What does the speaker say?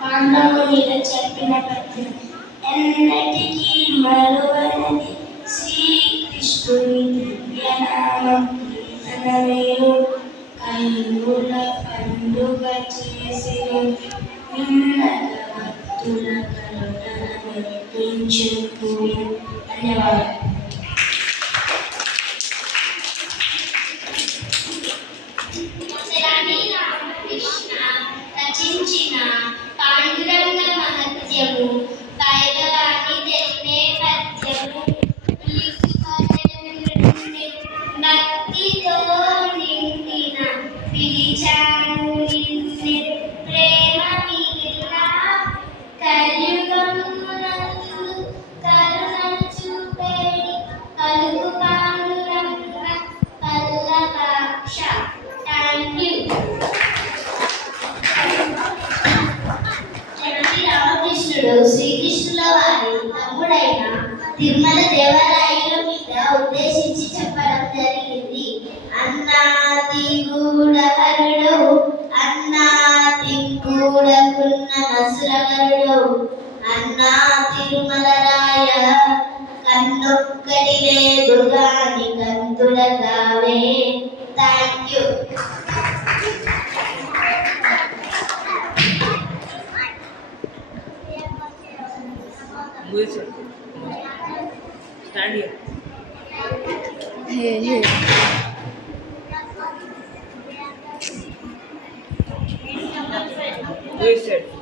పాండవునిగా చెప్పిన పద్యం ఎన్నటికీ మరువనది శ్రీకృష్ణుని దివ్యనామం కీర్తనమేను కన్నుల పండుగ చేసిన మిన్నగ భక్తుల కరుణను ధన్యవాదాలు. రచించిన పాండురంగ మహత్యము భైరవాణి తెన్నే పద్యము భక్తితో నిండిన పిలిచాను నిన్నే ప్రేమ మీరా కలియుగమునందు కరుణను చూపేడి పలుకు పాండురంగ పల్లవాక్ష. Thank you. శ్రీకృష్ణుల వారి తమ్ముడైన తిరుమల దేవరాయల మీద ఉద్దేశించి చెప్పడం జరిగింది. అన్నాతి గూఢహరుడవు అన్నాతి కూడకున్న నసురగరుడవు అన్నా తిరుమలరాయ కన్నొక్కటి లేదు గాని కంతుల కావే. Thank you. Stand here. Hey. Who is it?